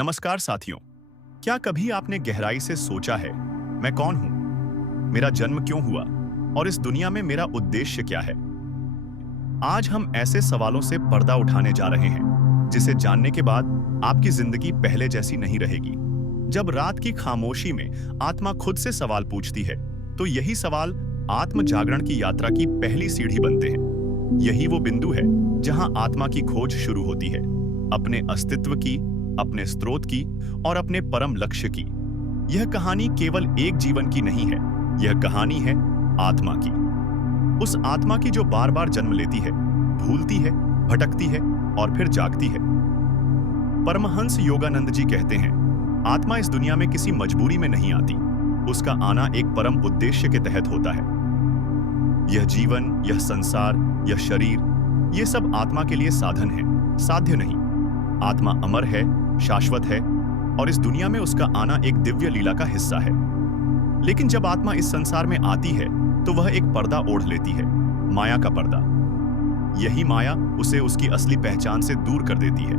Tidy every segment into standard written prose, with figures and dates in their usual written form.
नमस्कार साथियों। क्या कभी आपने गहराई से सोचा है, मैं कौन हूं, मेरा जन्म क्यों हुआ और इस दुनिया में मेरा उद्देश्य क्या है? आज हम ऐसे सवालों से पर्दा उठाने जा रहे हैं जिसे जानने के बाद आपकी जिंदगी पहले जैसी नहीं रहेगी। जब रात की खामोशी में आत्मा खुद से सवाल पूछती है तो यही सवाल आत्म जागरण की यात्रा की पहली सीढ़ी बनते हैं। यही वो बिंदु है जहां आत्मा की खोज शुरू होती है, अपने अस्तित्व की, अपने स्रोत की और अपने परम लक्ष्य की। यह कहानी केवल एक जीवन की नहीं है, यह कहानी है आत्मा की। उस आत्मा की जो बार बार जन्म लेती है, भूलती है, भटकती है और फिर जागती है। परमहंस योगानंद जी कहते हैं, आत्मा इस दुनिया में किसी मजबूरी में नहीं आती, उसका आना एक परम उद्देश्य के तहत होता है। यह जीवन, यह संसार, यह शरीर, ये सब आत्मा के लिए साधन है, साध्य नहीं। आत्मा अमर है, शाश्वत है और इस दुनिया में उसका आना एक दिव्य लीला का हिस्सा है। लेकिन जब आत्मा इस संसार में आती है तो वह एक पर्दा ओढ़ लेती है, माया का पर्दा। यही माया उसे उसकी असली पहचान से दूर कर देती है।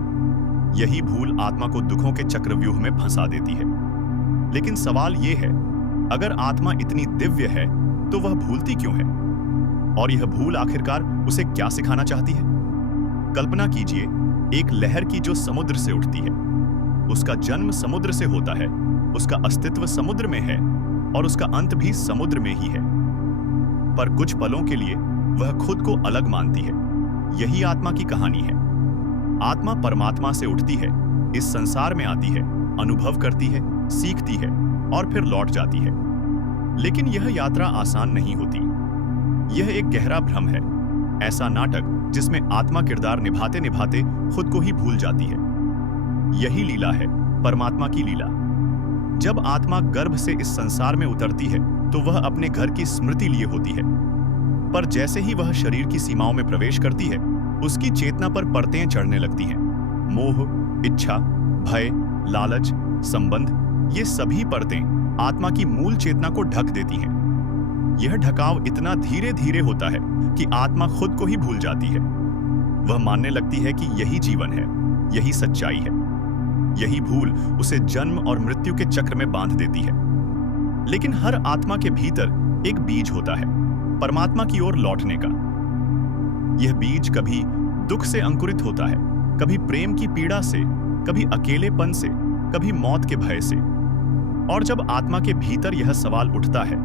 यही भूल आत्मा को दुखों के चक्रव्यूह में फंसा देती है। लेकिन सवाल यह है, अगर आत्मा इतनी दिव्य है तो वह भूलती क्यों है? और यह भूल आखिरकार उसे क्या सिखाना चाहती है? कल्पना कीजिए एक लहर की जो समुद्र से उठती है। उसका जन्म समुद्र से होता है, उसका अस्तित्व समुद्र में है और उसका अंत भी समुद्र में ही है। पर कुछ पलों के लिए वह खुद को अलग मानती है। यही आत्मा की कहानी है। आत्मा परमात्मा से उठती है, इस संसार में आती है, अनुभव करती है, सीखती है और फिर लौट जाती है। लेकिन यह यात्रा आसान नहीं होती। यह एक गहरा भ्रम है, ऐसा नाटक जिसमें आत्मा किरदार निभाते निभाते खुद को ही भूल जाती है। यही लीला है, परमात्मा की लीला। जब आत्मा गर्भ से इस संसार में उतरती है तो वह अपने घर की स्मृति लिए होती है, पर जैसे ही वह शरीर की सीमाओं में प्रवेश करती है, उसकी चेतना पर परतें चढ़ने लगती हैं। मोह, इच्छा, भय, लालच, संबंध, ये सभी परतें आत्मा की मूल चेतना को ढक देती हैं। यह ढकाव इतना धीरे धीरे होता है कि आत्मा खुद को ही भूल जाती है। वह मानने लगती है कि यही जीवन है, यही सच्चाई है। यही भूल उसे जन्म और मृत्यु के चक्र में बांध देती है। लेकिन हर आत्मा के भीतर एक बीज होता है, परमात्मा की ओर लौटने का। यह बीज कभी दुख से अंकुरित होता है, कभी प्रेम की पीड़ा से, कभी अकेलेपन से, कभी मौत के भय से। और जब आत्मा के भीतर यह सवाल उठता है,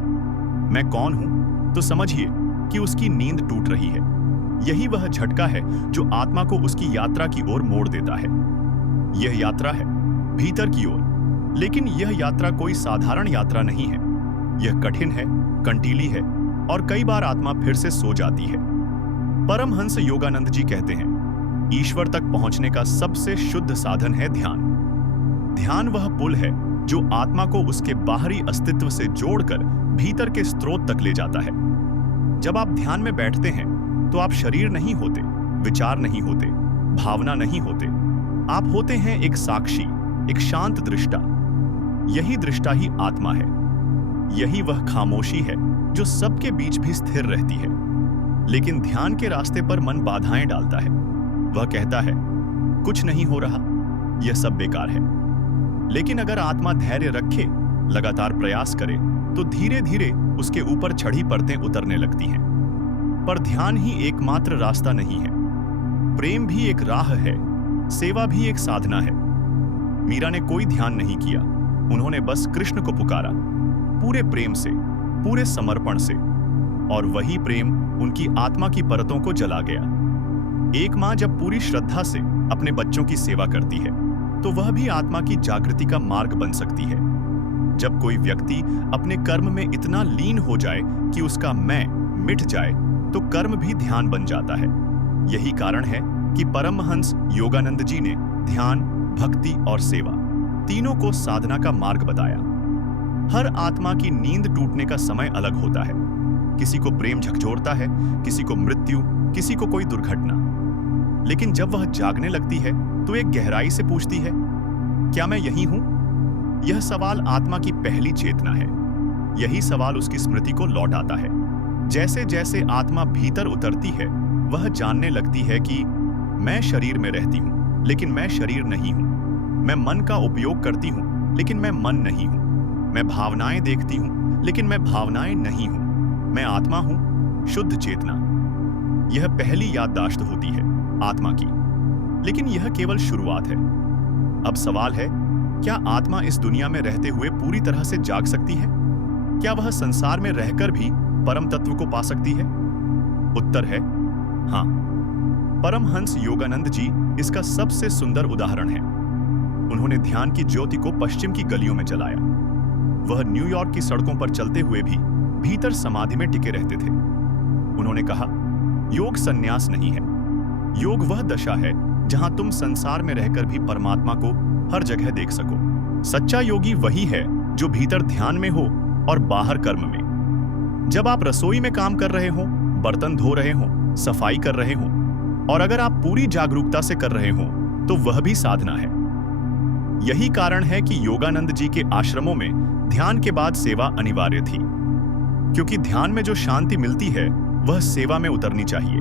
मैं कौन हूं, तो समझिए कि उसकी नींद टूट रही है। यही वह झटका है जो आत्मा को उसकी यात्रा की ओर मोड़ देता है। यह यात्रा है भीतर की ओर। लेकिन यह यात्रा कोई साधारण यात्रा नहीं है। यह कठिन है, कंटीली है और कई बार आत्मा फिर से सो जाती है। परमहंस योगानंद जी कहते हैं, ईश्वर तक पहुंचने का सबसे शुद्ध साधन है ध्यान। ध्यान वह पुल है जो आत्मा को उसके बाहरी अस्तित्व से जोड़कर भीतर के स्रोत तक ले जाता है। जब आप ध्यान में बैठते हैं तो आप शरीर नहीं होते, विचार नहीं होते, भावना नहीं होते। आप होते हैं एक साक्षी, एक शांत दृष्टा। यही दृष्टा ही आत्मा है। यही वह खामोशी है जो सबके बीच भी स्थिर रहती है। लेकिन ध्यान के रास्ते पर मन बाधाएं डालता है। वह कहता है, कुछ नहीं हो रहा, यह सब बेकार है। लेकिन अगर आत्मा धैर्य रखे, लगातार प्रयास करे, तो धीरे धीरे उसके ऊपर चढ़ी परतें उतरने लगती हैं। पर ध्यान ही एकमात्र रास्ता नहीं है। प्रेम भी एक राह है, सेवा भी एक साधना है। मीरा ने कोई ध्यान नहीं किया, उन्होंने बस कृष्ण को पुकारा, पूरे प्रेम से, पूरे समर्पण से। और वही प्रेम उनकी आत्मा की परतों को जला गया। एक मां जब पूरी श्रद्धा से अपने बच्चों की सेवा करती है तो वह भी आत्मा की जागृति का मार्ग बन सकती है। जब कोई व्यक्ति अपने कर्म में इतना लीन हो जाए कि उसका मैं मिट जाए तो कर्म भी ध्यान बन जाता है। यही कारण है कि परमहंस योगानंद जी ने ध्यान, भक्ति और सेवा तीनों को साधना का मार्ग बताया। हर आत्मा की नींद टूटने का समय अलग होता है। किसी को प्रेम झकझोरता है, किसी को मृत्यु, किसी को कोई दुर्घटना। लेकिन जब वह जागने लगती है तो एक गहराई से पूछती है, क्या मैं यही हूं? यह सवाल आत्मा की पहली चेतना है। यही सवाल उसकी स्मृति को लौट आता है। जैसे जैसे आत्मा भीतर उतरती है, वह जानने लगती है कि मैं शरीर में रहती हूं, लेकिन मैं शरीर नहीं हूं। मैं मन का उपयोग करती हूँ लेकिन मैं मन नहीं हूँ। मैं भावनाएं देखती हूँ लेकिन मैं भावनाएं नहीं हूँ। मैं आत्मा हूँ, शुद्ध चेतना। यह पहली याददाश्त होती है आत्मा की, लेकिन यह केवल शुरुआत है। अब सवाल है, क्या आत्मा इस दुनिया में रहते हुए पूरी तरह से जाग सकती है? क्या वह संसार में रहकर भी परम तत्व को पा सकती है? उत्तर है हाँ। परमहंस योगानंद जी इसका सबसे सुंदर उदाहरण है। उन्होंने ध्यान की ज्योति को पश्चिम की गलियों में जलाया। वह न्यूयॉर्क की सड़कों पर चलते हुए भी भीतर समाधि में टिके रहते थे। उन्होंने कहा, योग संन्यास नहीं है। योग वह दशा है जहां तुम संसार में रहकर भी परमात्मा को हर जगह देख सको। सच्चा योगी वही है जो भीतर ध्यान में हो और बाहर कर्म में। जब आप रसोई में काम कर रहे हो, बर्तन धो रहे हो, सफाई कर रहे हो, और अगर आप पूरी जागरूकता से कर रहे हो तो वह भी साधना है। यही कारण है कि योगानंद जी के आश्रमों में ध्यान के बाद सेवा अनिवार्य थी, क्योंकि ध्यान में जो शांति मिलती है वह सेवा में उतरनी चाहिए।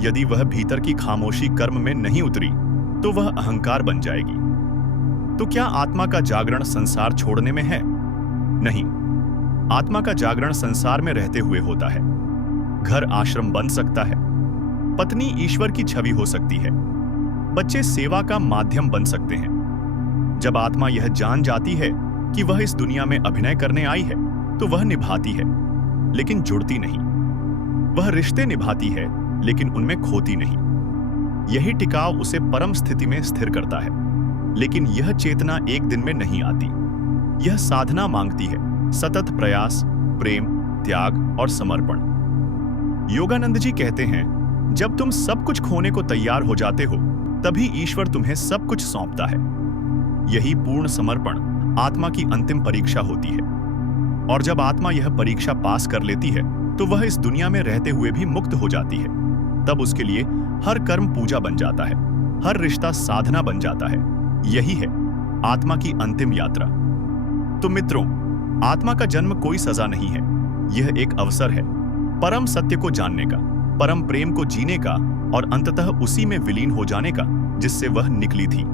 यदि वह भीतर की खामोशी कर्म में नहीं उतरी तो वह अहंकार बन जाएगी। तो क्या आत्मा का जागरण संसार छोड़ने में है? नहीं, आत्मा का जागरण संसार में रहते हुए होता है। घर आश्रम बन सकता है, पत्नी ईश्वर की छवि हो सकती है, बच्चे सेवा का माध्यम बन सकते हैं। जब आत्मा यह जान जाती है कि वह इस दुनिया में अभिनय करने आई है तो वह निभाती है लेकिन जुड़ती नहीं। वह रिश्ते निभाती है लेकिन उनमें खोती नहीं। यही टिकाव उसे परम स्थिति में स्थिर करता है। लेकिन यह चेतना एक दिन में नहीं आती। यह साधना मांगती है, सतत प्रयास, प्रेम, त्याग और समर्पण। योगानंद जी कहते हैं, जब तुम सब कुछ खोने को तैयार हो जाते हो तभी ईश्वर तुम्हें सब कुछ सौंपता है। यही पूर्ण समर्पण आत्मा की अंतिम परीक्षा होती है। और जब आत्मा यह परीक्षा पास कर लेती है तो वह इस दुनिया में रहते हुए भी मुक्त हो जाती है। तब उसके लिए हर कर्म पूजा बन जाता है, हर रिश्ता साधना बन जाता है। यही है आत्मा की अंतिम यात्रा। तो मित्रों, आत्मा का जन्म कोई सजा नहीं है। यह एक अवसर है परम सत्य को जानने का, परम प्रेम को जीने का और अंततः उसी में विलीन हो जाने का जिससे वह निकली थी।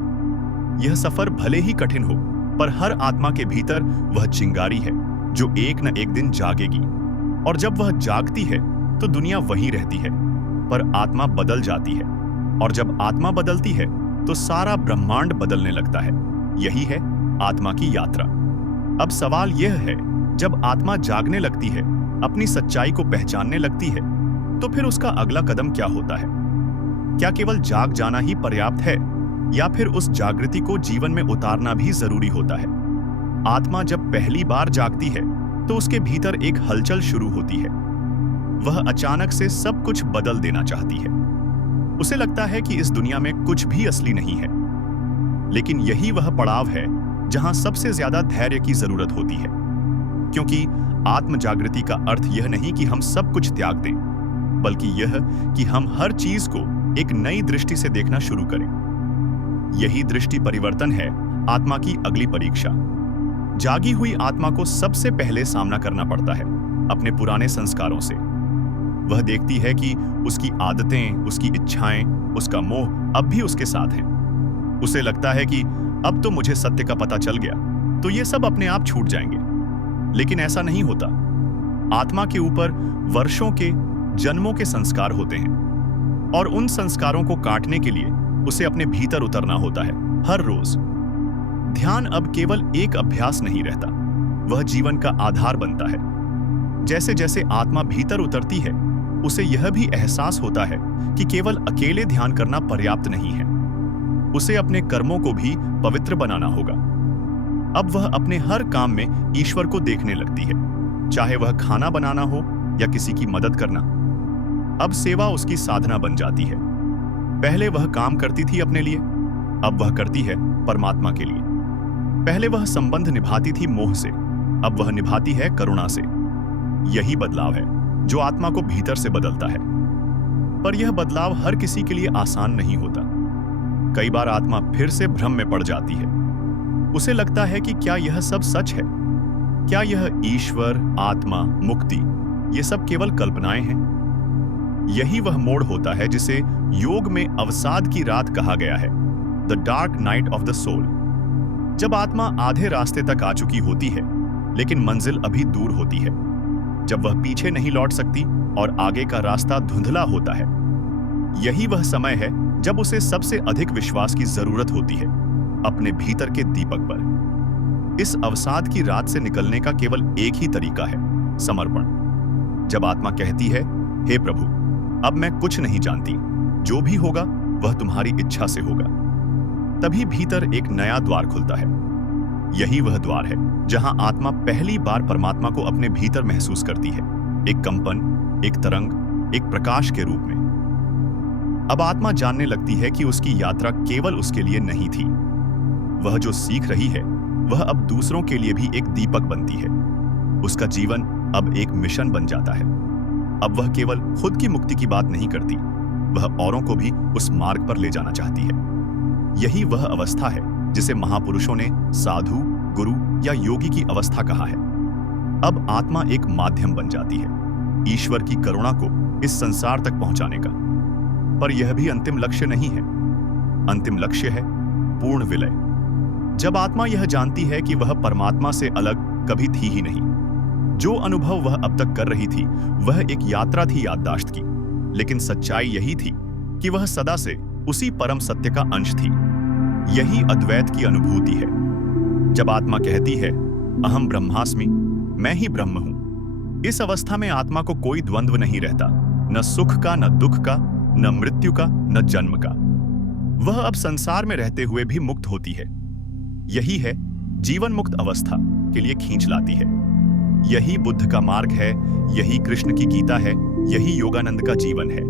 यह सफर भले ही कठिन हो, पर हर आत्मा के भीतर वह चिंगारी है जो एक न एक दिन जागेगी। और जब वह जागती है तो दुनिया वहीं रहती है, पर आत्मा बदल जाती है। और जब आत्मा बदलती है तो सारा ब्रह्मांड बदलने लगता है। यही है आत्मा की यात्रा। अब सवाल यह है, जब आत्मा जागने लगती है, अपनी सच्चाई को पहचानने लगती है, तो फिर उसका अगला कदम क्या होता है? क्या केवल जाग जाना ही पर्याप्त है, या फिर उस जागृति को जीवन में उतारना भी जरूरी होता है? आत्मा जब पहली बार जागती है तो उसके भीतर एक हलचल शुरू होती है। वह अचानक से सब कुछ बदल देना चाहती है। उसे लगता है कि इस दुनिया में कुछ भी असली नहीं है। लेकिन यही वह पड़ाव है जहां सबसे ज्यादा धैर्य की जरूरत होती है, क्योंकि आत्म जागृति का अर्थ यह नहीं कि हम सब कुछ त्याग दें, बल्कि यह कि हम हर चीज को एक नई दृष्टि से देखना शुरू करें। यही दृष्टि परिवर्तन है आत्मा की अगली परीक्षा। जागी हुई आत्मा को सबसे पहले सामना करना पड़ता है अपने पुराने संस्कारों से। वह देखती है कि उसकी आदतें, उसकी इच्छाएं, उसका मोह अब भी उसके साथ हैं। उसे लगता है कि अब तो मुझे सत्य का पता चल गया, तो ये सब अपने आप छूट जाएंगे। लेकिन ऐसा नहीं होता। आत्मा के ऊपर वर्षों के, जन्मों के संस्कार होते हैं, और उन संस्कारों को काटने के लिए उसे अपने भीतर उतरना होता है हर रोज। ध्यान अब केवल एक अभ्यास नहीं रहता, वह जीवन का आधार बनता है। जैसे जैसे आत्मा भीतर उतरती है, उसे यह भी एहसास होता है कि केवल अकेले ध्यान करना पर्याप्त नहीं है। उसे अपने कर्मों को भी पवित्र बनाना होगा। अब वह अपने हर काम में ईश्वर को देखने लगती है, चाहे वह खाना बनाना हो या किसी की मदद करना। अब सेवा उसकी साधना बन जाती है। पहले वह काम करती थी अपने लिए, अब वह करती है परमात्मा के लिए। पहले वह संबंध निभाती थी मोह से, अब वह निभाती है करुणा से। यही बदलाव है जो आत्मा को भीतर से बदलता है। पर यह बदलाव हर किसी के लिए आसान नहीं होता। कई बार आत्मा फिर से भ्रम में पड़ जाती है। उसे लगता है कि क्या यह सब सच है? क्या यह ईश्वर, आत्मा, मुक्ति, ये सब केवल कल्पनाएं हैं? यही वह मोड़ होता है जिसे योग में अवसाद की रात कहा गया है, the dark night of the soul. जब आत्मा आधे रास्ते तक आ चुकी होती है लेकिन मंजिल अभी दूर होती है, जब वह पीछे नहीं लौट सकती और आगे का रास्ता धुंधला होता है, यही वह समय है जब उसे सबसे अधिक विश्वास की जरूरत होती है, अपने भीतर के दीपक पर। इस अवसाद की रात से निकलने का केवल एक ही तरीका है, समर्पण। जब आत्मा कहती है, हे प्रभु, अब मैं कुछ नहीं जानती, जो भी होगा वह तुम्हारी इच्छा से होगा, तभी भीतर एक नया द्वार खुलता है। यही वह द्वार है जहां आत्मा पहली बार परमात्मा को अपने भीतर महसूस करती है, एक कंपन, एक तरंग, एक प्रकाश के रूप में। अब आत्मा जानने लगती है कि उसकी यात्रा केवल उसके लिए नहीं थी। वह जो सीख रही है वह अब दूसरों के लिए भी एक दीपक बनती है। उसका जीवन अब एक मिशन बन जाता है। अब वह केवल खुद की मुक्ति की बात नहीं करती, वह औरों को भी उस मार्ग पर ले जाना चाहती है। यही वह अवस्था है जिसे महापुरुषों ने साधु, गुरु या योगी की अवस्था कहा है। अब आत्मा एक माध्यम बन जाती है ईश्वर की करुणा को इस संसार तक पहुंचाने का। पर यह भी अंतिम लक्ष्य नहीं है। अंतिम लक्ष्य है पूर्ण विलय। जब आत्मा यह जानती है कि वह परमात्मा से अलग कभी थी ही नहीं, जो अनुभव वह अब तक कर रही थी वह एक यात्रा थी याददाश्त की, लेकिन सच्चाई यही थी कि वह सदा से उसी परम सत्य का अंश थी। यही अद्वैत की अनुभूति है। जब आत्मा कहती है, अहम ब्रह्मास्मि, मैं ही ब्रह्म हूं, इस अवस्था में आत्मा को कोई द्वंद्व नहीं रहता, न सुख का, न दुख का, न मृत्यु का, न जन्म का। वह अब संसार में रहते हुए भी मुक्त होती है। यही है जीवन मुक्त अवस्था के लिए खींच लाती है। यही बुद्ध का मार्ग है, यही कृष्ण की गीता है, यही योगानंद का जीवन है।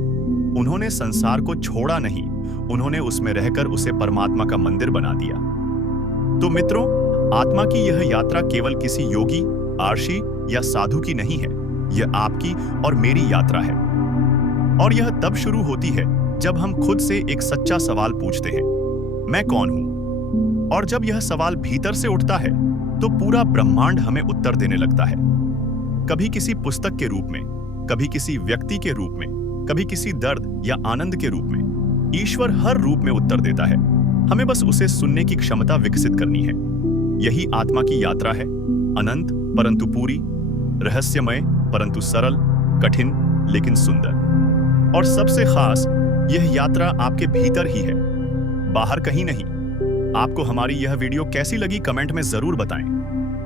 उन्होंने संसार को छोड़ा नहीं, उन्होंने उसमें रहकर उसे परमात्मा का मंदिर बना दिया। तो मित्रों, आत्मा की यह यात्रा केवल किसी योगी, आर्षी या साधु की नहीं है, यह आपकी और मेरी यात्रा है। और यह तब शुरू होती है जब हम खुद से एक सच्चा सवाल पूछते हैं, मैं कौन हूं? और जब यह सवाल भीतर से उठता है तो पूरा ब्रह्मांड हमें उत्तर देने लगता है। कभी किसी पुस्तक के रूप में, कभी किसी व्यक्ति के रूप में, कभी किसी दर्द या आनंद के रूप में। ईश्वर हर रूप में उत्तर देता है, हमें बस उसे सुनने की क्षमता विकसित करनी है। यही आत्मा की यात्रा है, अनंत परंतु पूरी, रहस्यमय परंतु सरल, कठिन लेकिन सुंदर। और सबसे खास, यह यात्रा आपके भीतर ही है, बाहर कहीं नहीं। आपको हमारी यह वीडियो कैसी लगी कमेंट में जरूर बताएं।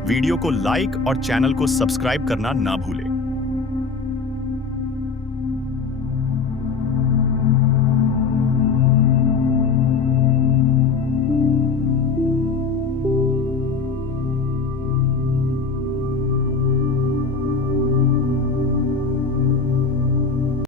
वीडियो को लाइक और चैनल को सब्सक्राइब करना ना भूलें।